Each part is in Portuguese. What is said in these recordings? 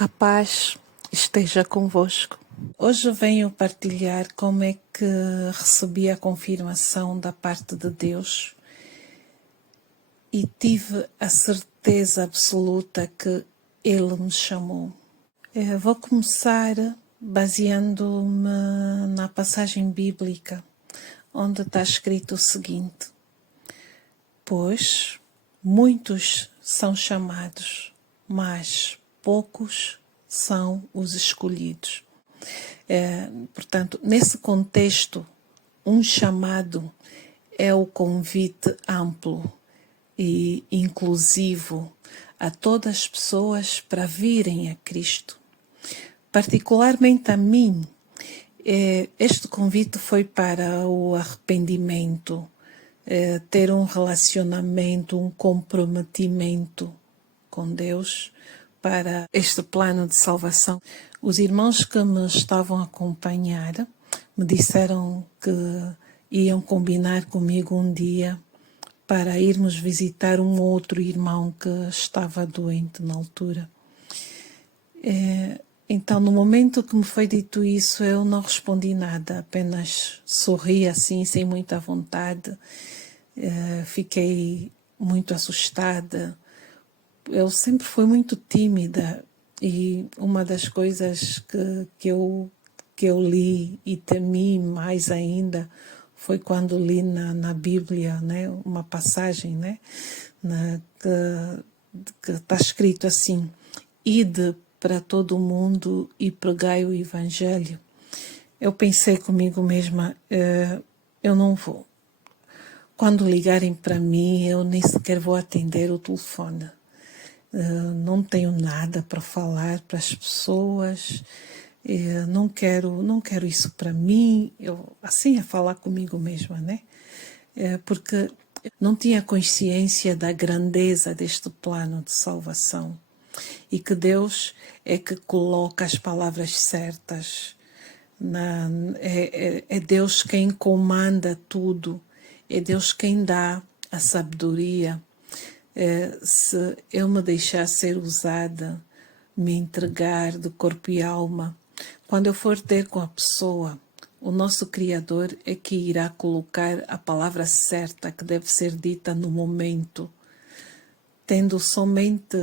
A paz esteja convosco. Hoje venho partilhar como é que recebi a confirmação da parte de Deus e tive a certeza absoluta que Ele me chamou. Vou começar baseando-me na passagem bíblica, onde está escrito o seguinte: pois muitos são chamados, mas poucos são os escolhidos. Portanto, nesse contexto, um chamado é o convite amplo e inclusivo a todas as pessoas para virem a Cristo. Particularmente a mim, este convite foi para o arrependimento, ter um relacionamento, um comprometimento com Deus para este plano de salvação. Os irmãos que me estavam a acompanhar me disseram que iam combinar comigo um dia para irmos visitar um outro irmão que estava doente na altura. Então, no momento que me foi dito isso, eu não respondi nada, apenas sorri assim, sem muita vontade. Fiquei muito assustada. Eu sempre fui muito tímida e uma das coisas que eu li e temi mais ainda foi quando li na Bíblia, né, uma passagem, né, que está escrito assim: ide para todo o mundo e pregai o Evangelho. Eu pensei comigo mesma, eu não vou. Quando ligarem para mim, eu nem sequer vou atender o telefone. Não tenho nada para falar para as pessoas, não quero isso para mim, eu assim a falar comigo mesma, né? Porque não tinha consciência da grandeza deste plano de salvação e que Deus é que coloca as palavras certas, é Deus quem comanda tudo, é Deus quem dá a sabedoria. Se eu me deixar ser usada, me entregar de corpo e alma, quando eu for ter com a pessoa, o nosso Criador é que irá colocar a palavra certa que deve ser dita no momento. Tenho somente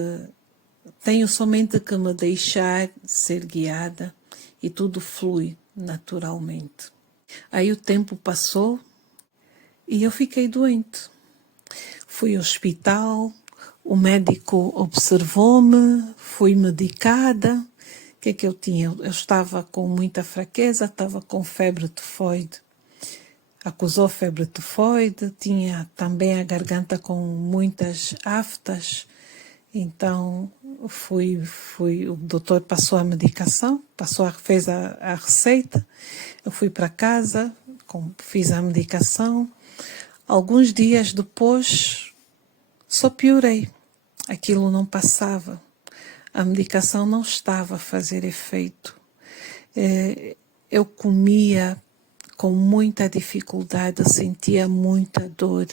que me deixar ser guiada e tudo flui naturalmente. Aí o tempo passou e eu fiquei doente. Fui ao hospital, o médico observou-me, fui medicada. O que é que eu tinha? Eu estava com muita fraqueza, estava com febre tifoide. Acusou febre tifoide, tinha também a garganta com muitas aftas. Então o doutor passou a medicação, fez a receita. Eu fui para casa, fiz a medicação. Alguns dias depois, só piorei. Aquilo não passava. A medicação não estava a fazer efeito. Eu comia com muita dificuldade, sentia muita dor,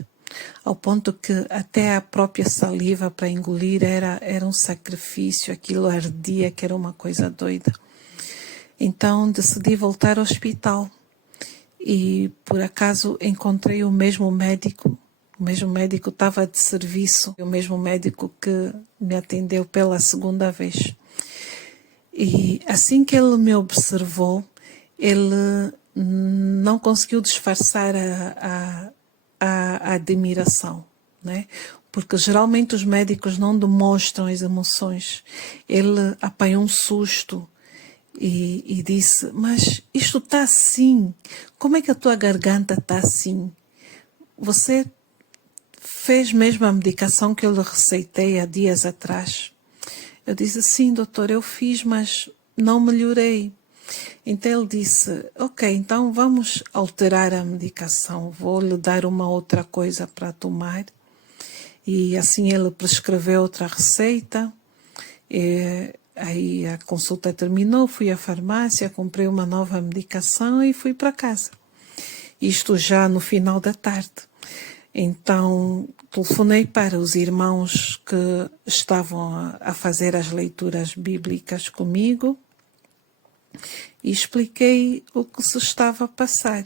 ao ponto que até a própria saliva para engolir era um sacrifício, aquilo ardia, que era uma coisa doida. Então decidi voltar ao hospital. E por acaso encontrei o mesmo médico estava de serviço, o mesmo médico que me atendeu pela segunda vez. E assim que ele me observou, ele não conseguiu disfarçar a admiração, né? Porque geralmente os médicos não demonstram as emoções. Ele apanhou um susto e disse: mas isto está assim, como é que a tua garganta está assim? Você fez mesmo a medicação que eu lhe receitei há dias atrás? Eu disse: sim, doutor, eu fiz, mas não melhorei. Então ele disse: ok, então vamos alterar a medicação, vou lhe dar uma outra coisa para tomar. E assim ele prescreveu outra receita. Aí a consulta terminou, fui à farmácia, comprei uma nova medicação e fui para casa. Isto já no final da tarde. Então, telefonei para os irmãos que estavam a fazer as leituras bíblicas comigo e expliquei o que se estava a passar.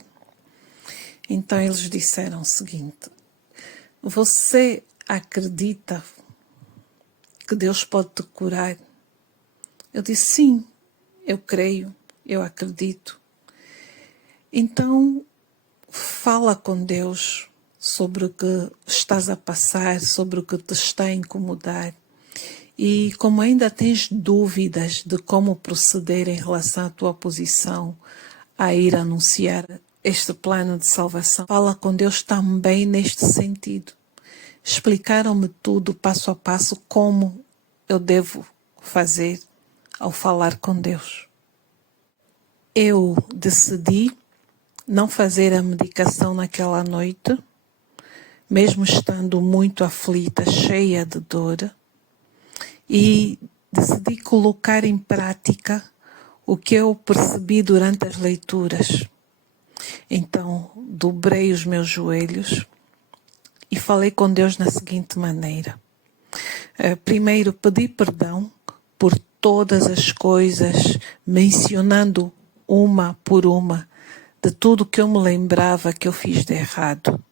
Então eles disseram o seguinte: você acredita que Deus pode te curar? Eu disse sim, eu creio, eu acredito. Então fala com Deus sobre o que estás a passar, sobre o que te está a incomodar. E como ainda tens dúvidas de como proceder em relação à tua posição a ir anunciar este plano de salvação, fala com Deus também neste sentido. Explicaram-me tudo, passo a passo, como eu devo fazer ao falar com Deus. Eu decidi não fazer a medicação naquela noite, mesmo estando muito aflita, cheia de dor, e decidi colocar em prática o que eu percebi durante as leituras. Então, dobrei os meus joelhos e falei com Deus na seguinte maneira. Primeiro, pedi perdão por todas as coisas, mencionando uma por uma, de tudo que eu me lembrava que eu fiz de errado.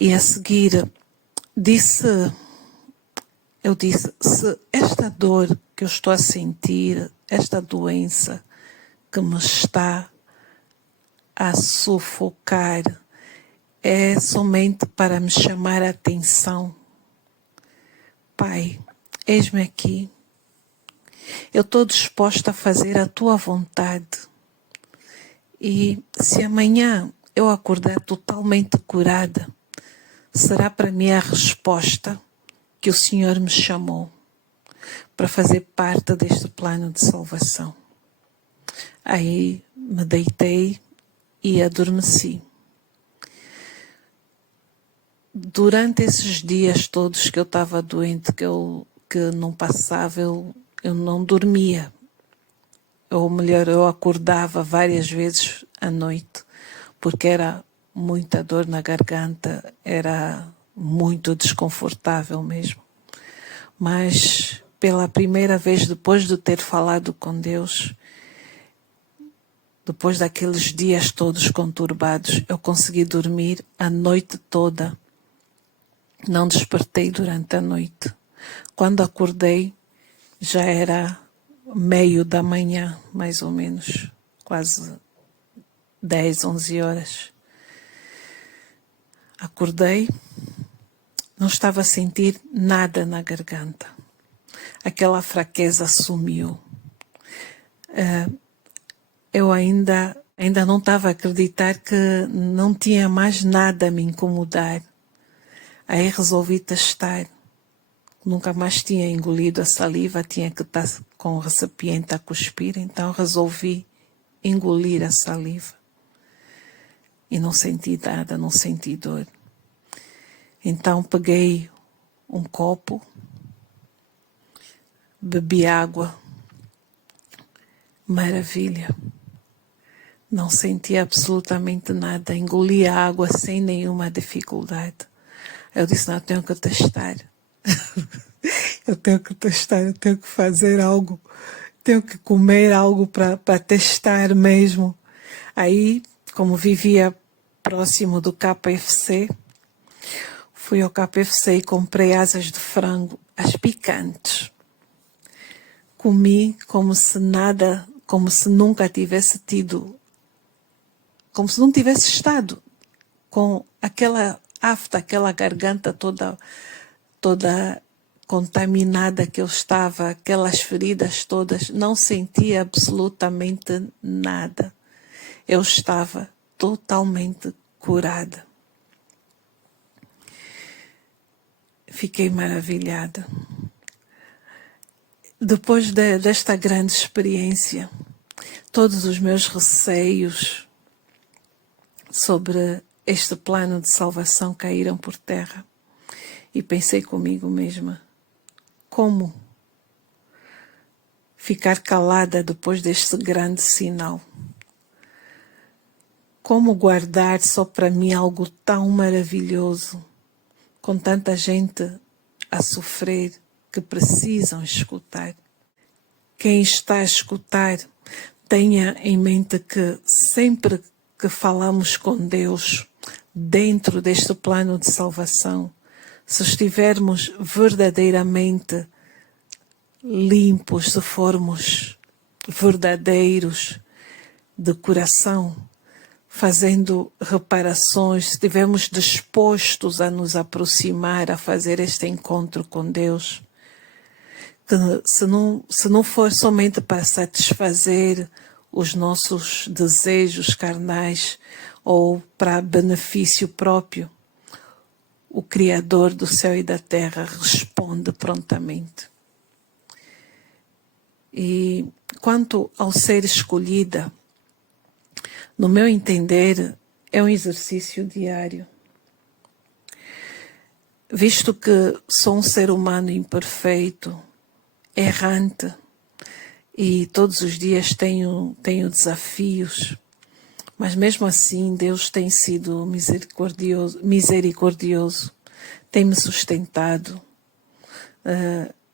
E a seguir, eu disse, se esta dor que eu estou a sentir, esta doença que me está a sufocar, é somente para me chamar a atenção, Pai, eis-me aqui. Eu estou disposta a fazer a tua vontade. E se amanhã eu acordar totalmente curada, será para mim a resposta que o Senhor me chamou para fazer parte deste plano de salvação. Aí me deitei e adormeci. Durante esses dias todos que eu estava doente, que não passava, eu não dormia. Ou melhor, eu acordava várias vezes à noite, porque era muita dor na garganta, era muito desconfortável mesmo. Mas pela primeira vez, depois de ter falado com Deus, depois daqueles dias todos conturbados, eu consegui dormir a noite toda. Não despertei durante a noite. Quando acordei, já era meio da manhã, mais ou menos, quase 10, 11 horas. Acordei, não estava a sentir nada na garganta. Aquela fraqueza sumiu. Eu ainda não estava a acreditar que não tinha mais nada a me incomodar. Aí resolvi testar. Nunca mais tinha engolido a saliva, tinha que estar com o recipiente a cuspir, então resolvi engolir a saliva. E não senti nada, não senti dor. Então peguei um copo, bebi água. Maravilha. Não senti absolutamente nada, engoli a água sem nenhuma dificuldade. Eu disse, não, eu tenho que testar. Eu tenho que testar, eu tenho que fazer algo, tenho que comer algo para testar mesmo. Aí, como vivia próximo do KFC, fui ao KFC e comprei asas de frango, as picantes. Comi como se nada, como se nunca tivesse tido, como se não tivesse estado com aquela afta, aquela garganta toda contaminada que eu estava, aquelas feridas todas, não sentia absolutamente nada. Eu estava totalmente curada. Fiquei maravilhada. Depois desta grande experiência, todos os meus receios sobre este plano de salvação caíram por terra. E pensei comigo mesma, como ficar calada depois deste grande sinal? Como guardar só para mim algo tão maravilhoso, com tanta gente a sofrer que precisam escutar. Quem está a escutar, tenha em mente que sempre que falamos com Deus, dentro deste plano de salvação, se estivermos verdadeiramente limpos, se formos verdadeiros de coração, fazendo reparações, se estivermos dispostos a nos aproximar, a fazer este encontro com Deus, que se não for somente para satisfazer os nossos desejos carnais ou para benefício próprio, o Criador do céu e da terra responde prontamente. E quanto ao ser escolhida, no meu entender, é um exercício diário. Visto que sou um ser humano imperfeito, errante, e todos os dias tenho desafios, mas mesmo assim Deus tem sido misericordioso, tem-me sustentado,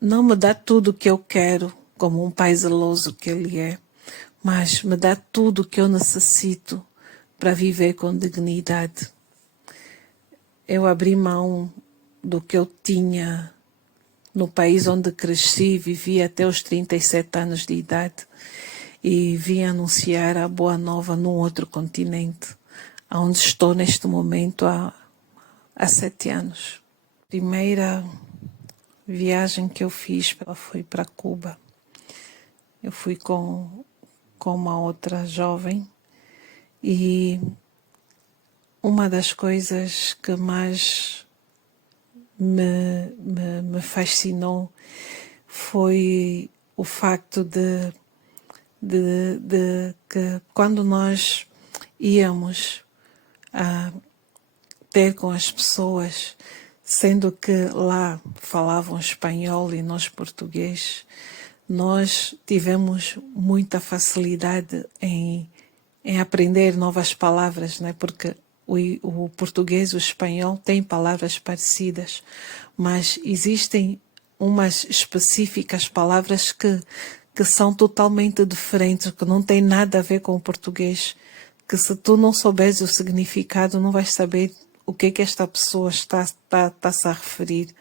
não me dá tudo o que eu quero, como um pai zeloso que Ele é, mas me dá tudo o que eu necessito para viver com dignidade. Eu abri mão do que eu tinha no país onde cresci, vivi até os 37 anos de idade e vim anunciar a Boa Nova num outro continente, onde estou neste momento há 7 anos. A primeira viagem que eu fiz foi para Cuba. Eu fui com uma outra jovem e uma das coisas que mais me fascinou foi o facto de que quando nós íamos a ter com as pessoas, sendo que lá falavam espanhol e nós português, nós tivemos muita facilidade em aprender novas palavras, né? Porque o português e o espanhol têm palavras parecidas, mas existem umas específicas palavras que são totalmente diferentes, que não têm nada a ver com o português, que se tu não souberes o significado, não vais saber o que é que esta pessoa está-se a referir.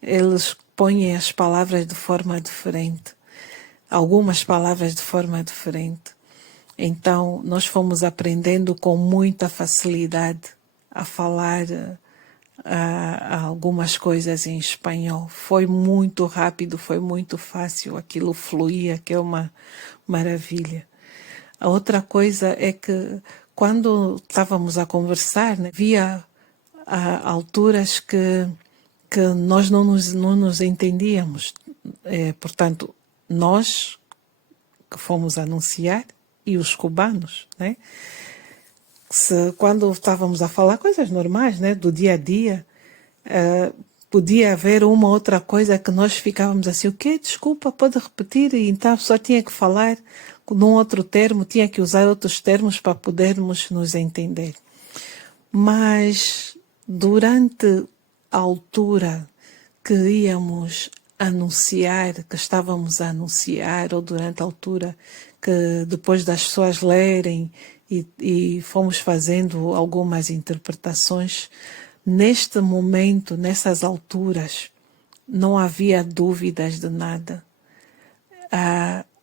Eles põem as palavras de forma diferente, algumas palavras de forma diferente. Então, nós fomos aprendendo com muita facilidade a falar algumas coisas em espanhol. Foi muito rápido, foi muito fácil, aquilo fluía, que é uma maravilha. A outra coisa é que, quando estávamos a conversar, né, havia alturas que nós não nos entendíamos. Portanto, nós que fomos anunciar e os cubanos, né? Quando estávamos a falar coisas normais, né, do dia a dia, podia haver uma outra coisa que nós ficávamos assim, o quê? Desculpa, pode repetir? E então só tinha que falar num outro termo, tinha que usar outros termos para podermos nos entender. Mas durante a altura que íamos anunciar, que estávamos a anunciar, ou durante a altura que depois das pessoas lerem e fomos fazendo algumas interpretações, neste momento, nessas alturas, não havia dúvidas de nada.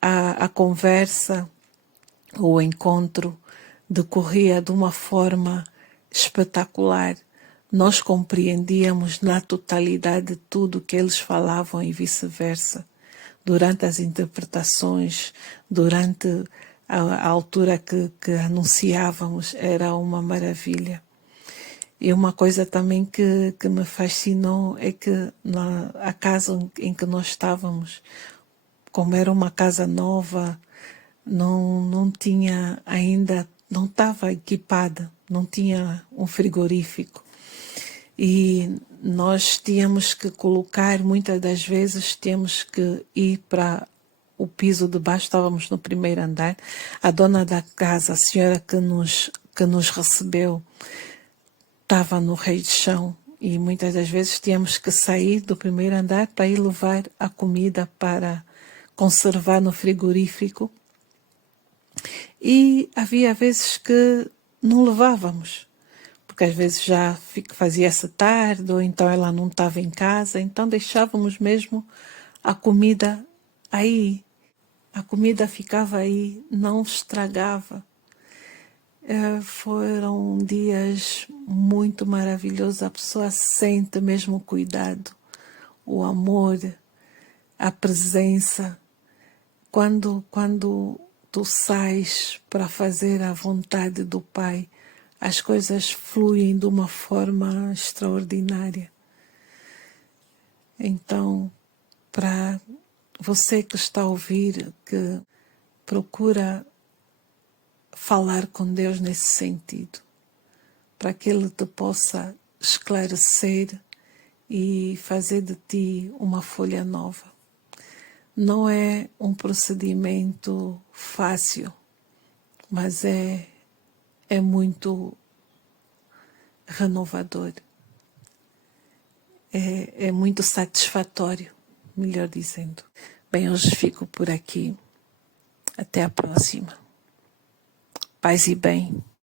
A conversa, o encontro decorria de uma forma espetacular. Nós compreendíamos na totalidade tudo que eles falavam e vice-versa. Durante as interpretações, durante a altura que anunciávamos, era uma maravilha. E uma coisa também que me fascinou é que a casa em que nós estávamos, como era uma casa nova, não tinha ainda, não estava equipada, não tinha um frigorífico. E nós tínhamos que colocar, muitas das vezes, tínhamos que ir para o piso de baixo, estávamos no primeiro andar. A dona da casa, a senhora que nos recebeu, estava no rei de chão E muitas das vezes tínhamos que sair do primeiro andar para ir levar a comida para conservar no frigorífico. E havia vezes que não levávamos, porque às vezes já fazia-se tarde, ou então ela não estava em casa, então deixávamos mesmo a comida aí. A comida ficava aí, não estragava. Foram dias muito maravilhosos, a pessoa sente mesmo o cuidado, o amor, a presença. Quando tu sais para fazer a vontade do Pai, as coisas fluem de uma forma extraordinária. Então, para você que está a ouvir, que procura falar com Deus nesse sentido, para que Ele te possa esclarecer e fazer de ti uma folha nova. Não é um procedimento fácil, mas é muito renovador. É muito satisfatório, melhor dizendo. Bem, hoje fico por aqui. Até a próxima. Paz e bem.